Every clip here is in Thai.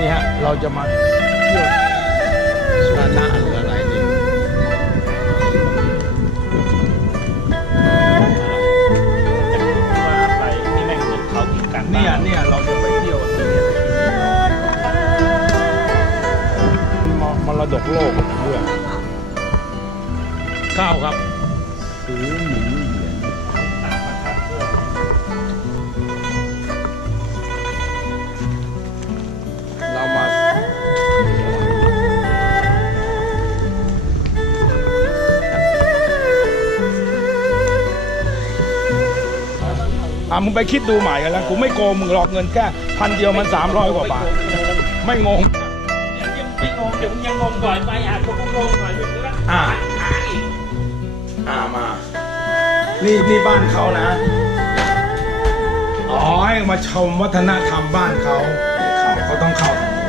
นี่ฮะ เราจะมาเที่ยวสุรานะหรืออะไรนี่ว่าไปที่แม่งรถเขากินกันเนี่ยเนี่ยเราจะไปเที่ยวที่เนี่ยมมรดกโลกเรื่องข้าวครับ อะมึงไปคิดดูใหม่กันแล้วกูไม่โกงมึงหรอกเงินแค่พันเดียวมันสามร้อยกว่าบาท ไม่งงยังยังไม่งงเดี๋ยวมึงยังงงบ่อยไปอะกูก็งงหน่อยมึงก็อ่าหาอีกอ่ามา นี่นี่บ้านเขานะ อ๋อให้มาชมวัฒนธรรมบ้านเขาเขาเขาต้องเข้าทางนี้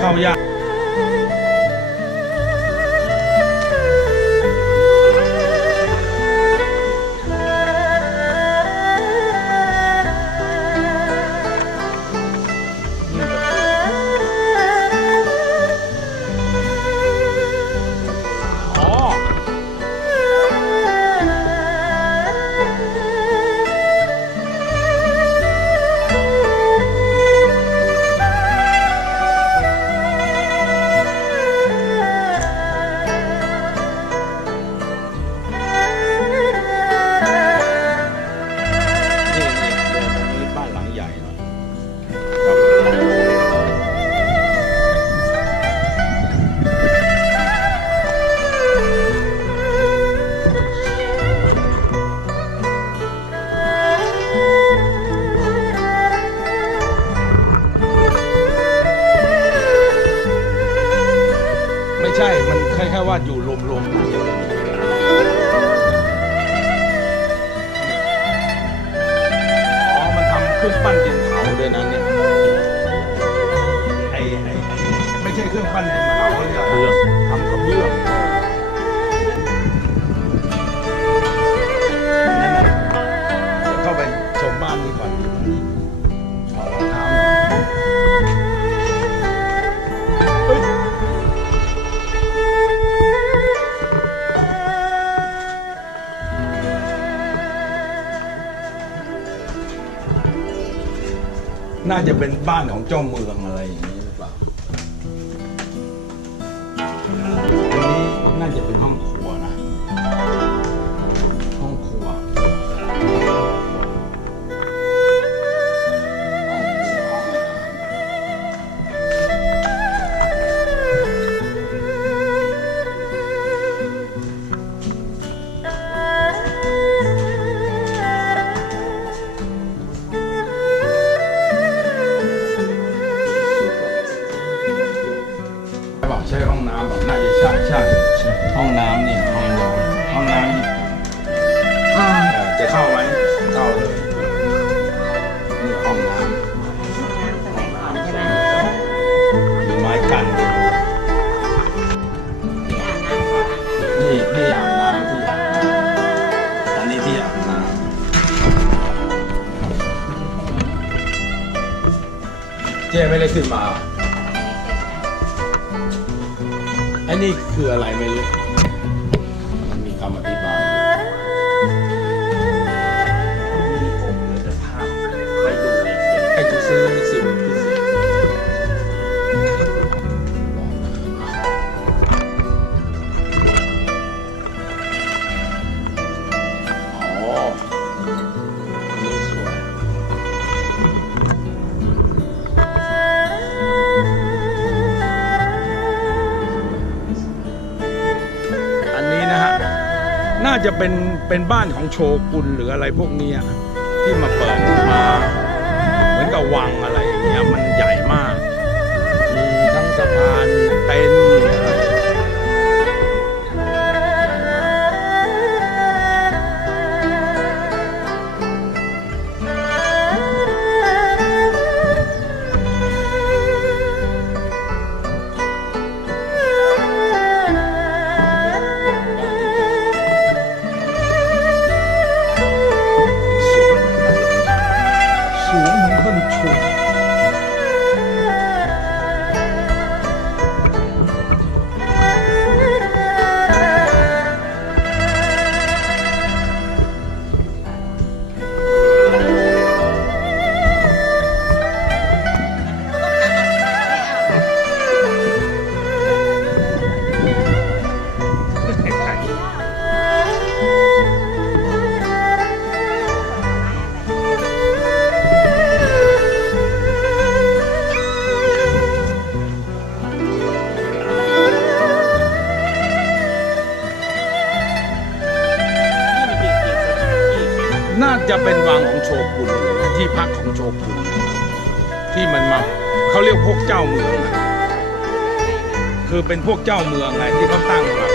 เข้ายาก รื่องปั้นดินเผาด้วยนะเนี่ยไอ้ไอ้ไอ้ไม่ใช่เครื่องปั้นดินเผาเลยอะ น่าจะเป็นบ้านของเจ้าเมืองอะไรอย่างนี้หรือเปล่าอันนี้น่าจะเป็นห้องครัว ใช่ป่ะใช่ห้องน้ำแบบน่าจะใช่ใช่ห้องน้ำเนี่ยห้องน้ำห้องน้ำนี่เอ่อจะเข้าไหมเข้าเลยนี่ห้องน้ำห้องน้ำมีไม้กันนี่นี่อาบน้ำที่อาบน้ำอันนี้ที่อาบน้ำเจ๊ไม่ได้ขึ้นมา ออันนี้คืออะไรไม่รู้ น่าจะเป็นเป็นบ้านของโชกุนหรืออะไรพวกนี้ที่มาเปิดมาเหมือนกับวังอะไรอย่างเงี้ยมันใหญ่มาก มีทั้งสะพานมีเต็นท์มีอะไร พวกเจ้าเมือง คือเป็นพวกเจ้าเมืองไงที่เขาตั้งมา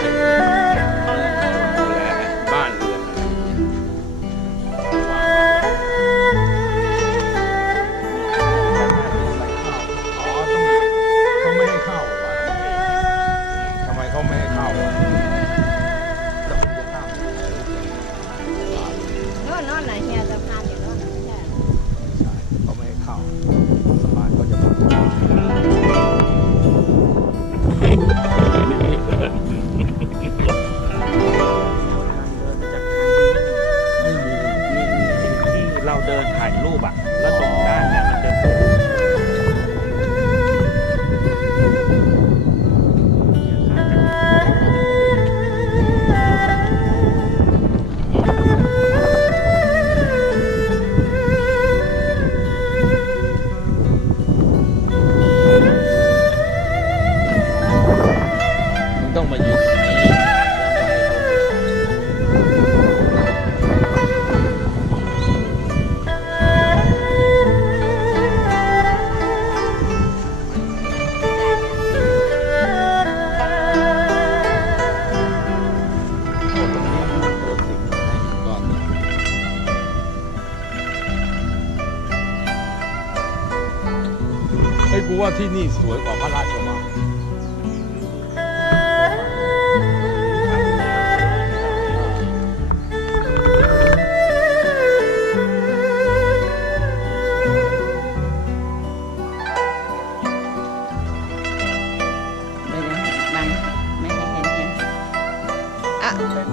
ูว่าที่นี่สวยกว่าพระราชวัง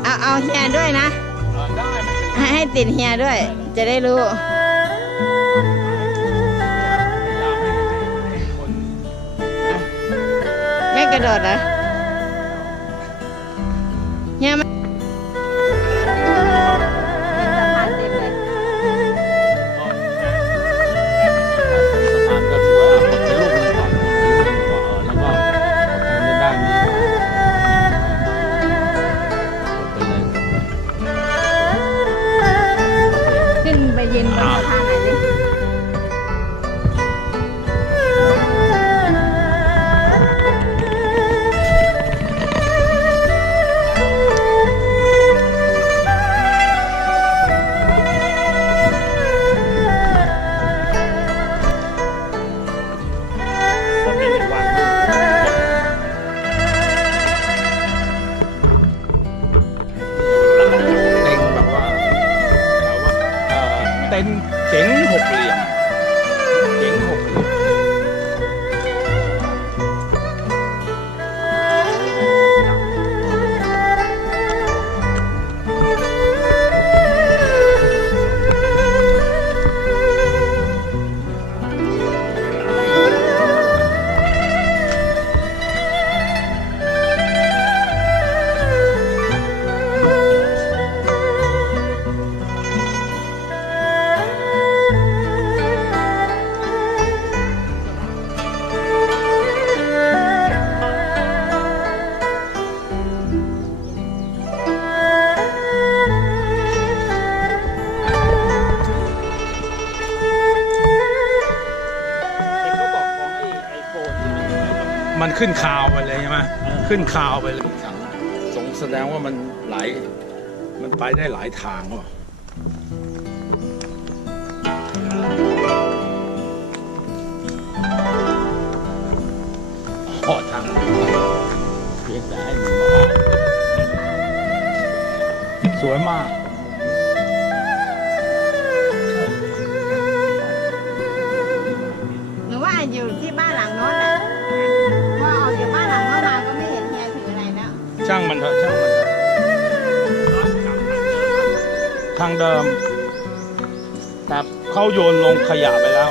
เอาเอาเฮียด้วยนะให้ติดเฮียด้วย จะได้รู้ กระโดดนะเนี่ยันขึ้นข่าวไปเลยใช่ไหมขึ้นข่าวไปเลยสงแสดงว่ามันหลายมันไปได้หลายทางว่ะพอทางเพียงแต่ให้มัมาสวยมากางเดิมครับเขาโยนลงขยะไปแล้ว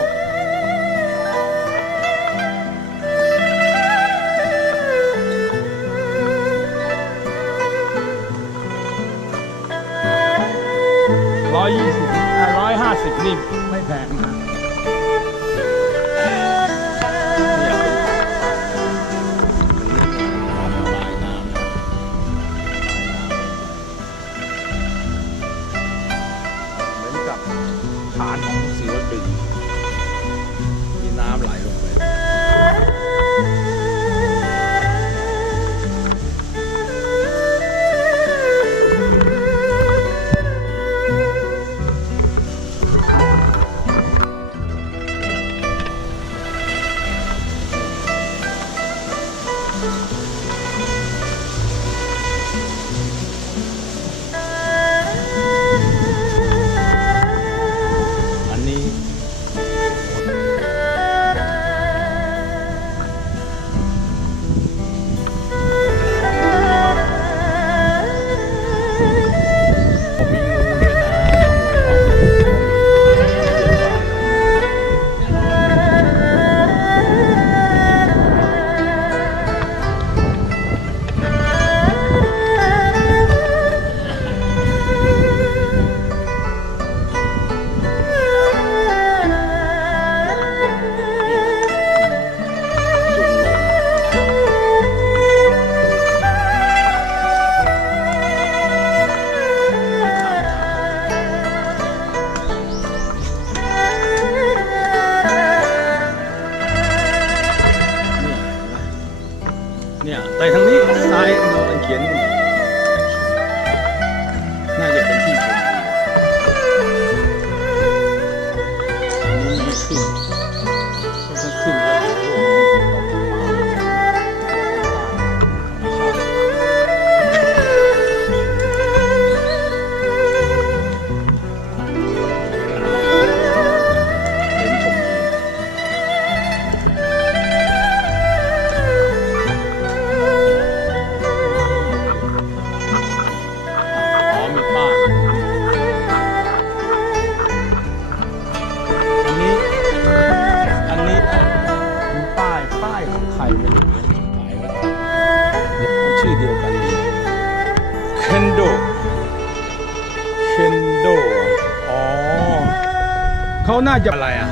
จะอะไรอะ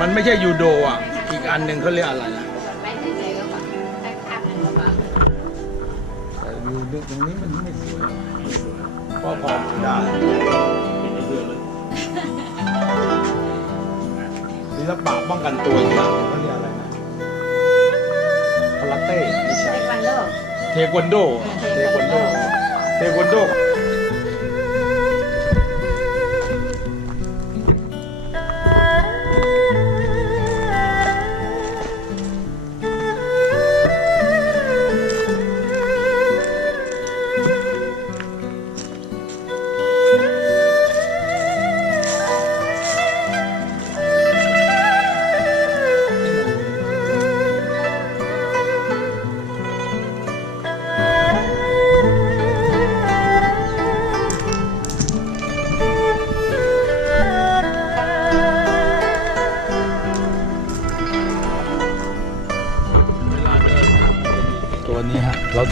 มันไม่ใช่ยูโดอะ อีกอันหนึ่งเขาเรียกอะไรนะไม่ชี้แจงก็แบบแต่ยูโดตรงนี้มันไม่สวยไม่สวยก็พอได้ศิลปะป้องกันตัวอีกอย่างหนึ่งเขาเรียกอะไรนะคาราเต้ไม่ใช่วันเลิกเทควันโด เทควันโด เทควันโด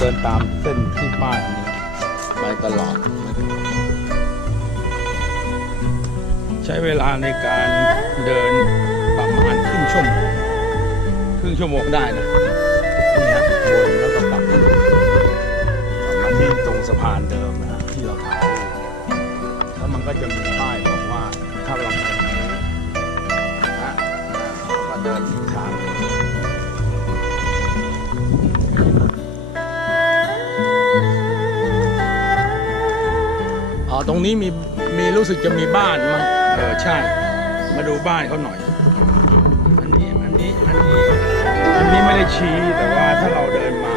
เดินตามเส้นที่ป้ายอันนี้ไปตลอด ใช้เวลาในการเดินประมาณครึ่งชั่วโมงครึ่งชั่วโมงได้นะนี่ฮะวนแล้วก็กลับมากลับมาที่ตรงสะพานเดิมนะฮะที่เราถ่ายรูปแล้วมันก็จะมีป้ายบอกว่าถ้าเราไปทางนี้นะฮะเราก็เดิน ตรงนี้มีมีรู้สึกจะมีบ้านมั้งเออใช่ มาดูบ้านเขาหน่อย อันนี้อันนี้อันนี้อันนี้ไม่ได้ชี้แต่ว่าถ้าเราเดินมา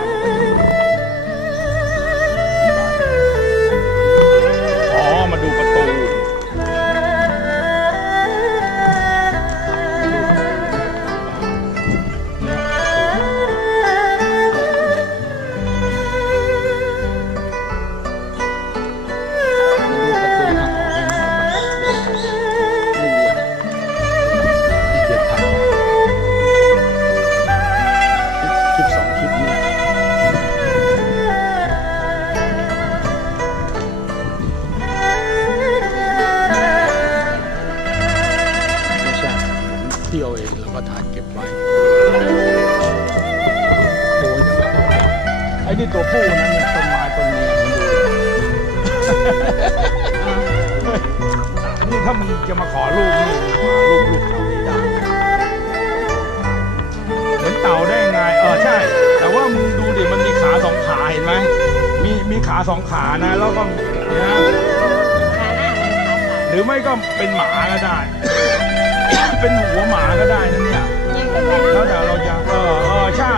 ไอ้นี่ตัวผู้นั้นเนี่ยต้นไม้ต้นเนี้ยมึงดูนี่ถ้ามึงจะมาขอลูกนี่มาลูกลูกเต่านี้ได้เหมือนเต่าได้ไงเออใช่ แต่ว่ามึงดูดิมันมีขาสองขาเห็นไหมมีมีขาสองขานะ แล้วก็เนี่ยนะขาหน้ามันขาเต่าหรือไม่ก็เป็นหมาก็ได้ เป็นหัวหมาก็ได้นะเนี่ยแล้วแต่เราจะเออเออใช่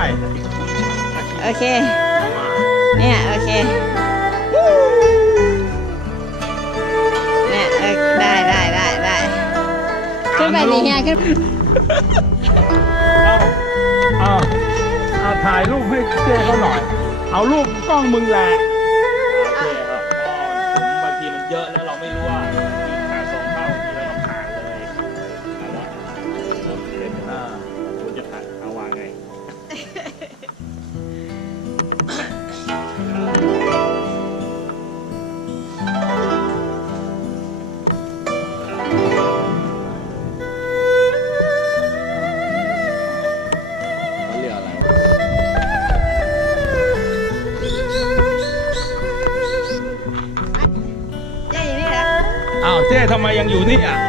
โอ เคเนี่ยโอเคเนี่ยเออได้ได้ได้ได้ขึ้นไปดิเฮียขึ้นเอาเอาเอาถ่ายรูปให้เจ้เขาหน่อย เอารูปกล้องมึงแหละ ทำไมยังอยู่นี่อะ